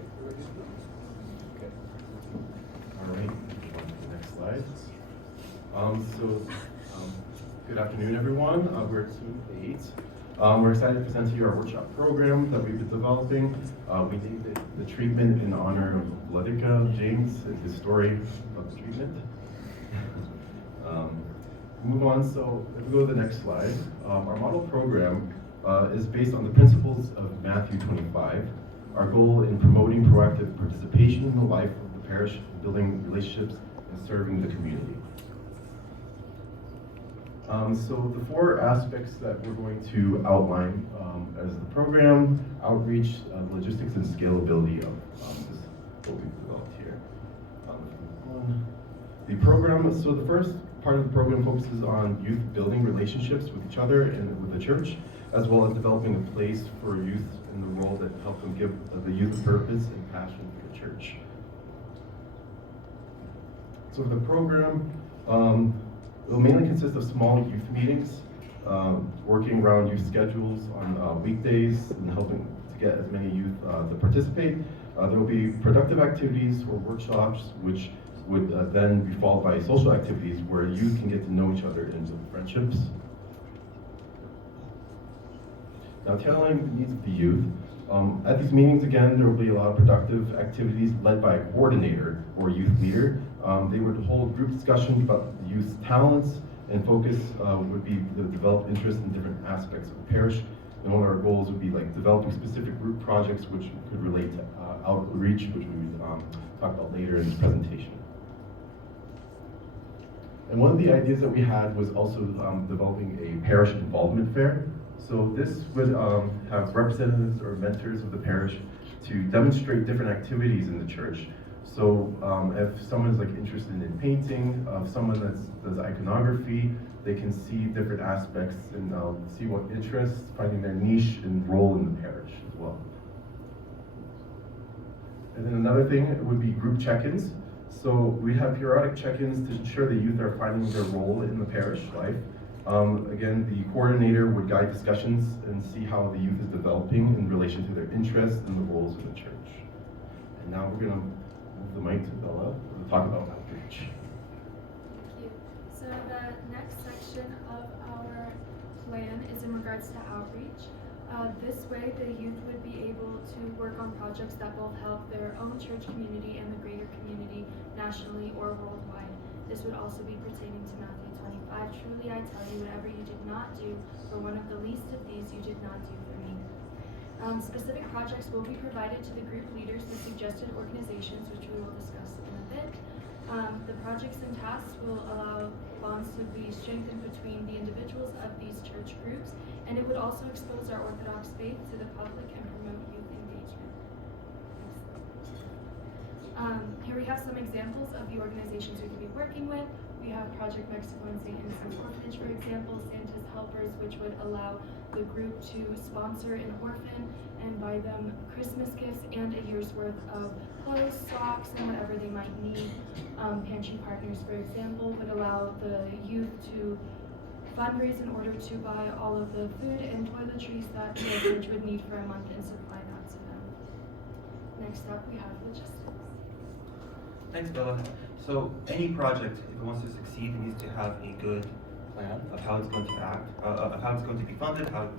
Okay. All right, on to the next slide. Good afternoon, everyone. We're Team 8. We're excited to present to you our workshop program that we've been developing. We named it the treatment in honor of Vladika James and his story of the treatment. Move on, so if we go to the next slide, our model program is based on the principles of Matthew 25. Our goal in promoting proactive participation in the life of the parish, building relationships, and serving the community. So the four aspects that we're going to outline as the program: outreach, logistics, and scalability of what we've developed here. The program, so the first part of the program focuses on youth building relationships with each other and with the church, as well as developing a place for youth in the role that help them give the youth a purpose and passion for the church. So the program, it will mainly consist of small youth meetings, working around youth schedules on weekdays and helping to get as many youth to participate. There will be productive activities or workshops, which would then be followed by social activities where youth can get to know each other and build friendships. Now, tailoring the needs of the youth. At these meetings, again, there will be a lot of productive activities led by a coordinator or youth leader. They would hold group discussions about the youth's talents, and focus would be to develop interest in different aspects of the parish. And one of our goals would be like developing specific group projects which could relate to outreach, which we would talk about later in this presentation. And one of the ideas that we had was also developing a parish involvement fair. So this would have representatives or mentors of the parish to demonstrate different activities in the church. So if someone's like interested in painting, someone does iconography, they can see different aspects and see what interests, finding their niche and role in the parish as well. And then another thing would be group check-ins. So we have periodic check-ins to ensure the youth are finding their role in the parish life. Again, the coordinator would guide discussions and see how the youth is developing in relation to their interests and the roles in the church. And now we're going to move the mic to Bella to talk about outreach. Thank you. So the next section of our plan is in regards to outreach. This way, the youth would be able to work on projects that both help their own church community and the greater community nationally or worldwide. This would also be pertaining to Matthew 25. Truly I tell you, whatever you did not do for one of the least of these, you did not do for me. Specific projects will be provided to the group leaders with suggested organizations, which we will discuss in a bit. The projects and tasks will allow bonds to be strengthened between the individuals of these church groups, and it would also expose our Orthodox faith to the public and promote youth engagement. Here we have some examples of the organizations we could be working with. We have Project Mexico and St. Innocent's Orphanage, for example, Santa's Helpers, which would allow the group to sponsor an orphan and buy them Christmas gifts and a year's worth of clothes, socks, and whatever they might need. Pantry Partners, for example, would allow the youth to fundraise in order to buy all of the food and toiletries that the orphanage would need for a month and supply that to them. Next up, we have logistics. Thanks, Bella. So any project, if it wants to succeed, it needs to have a good plan of how it's going to act, of how it's going to be funded, how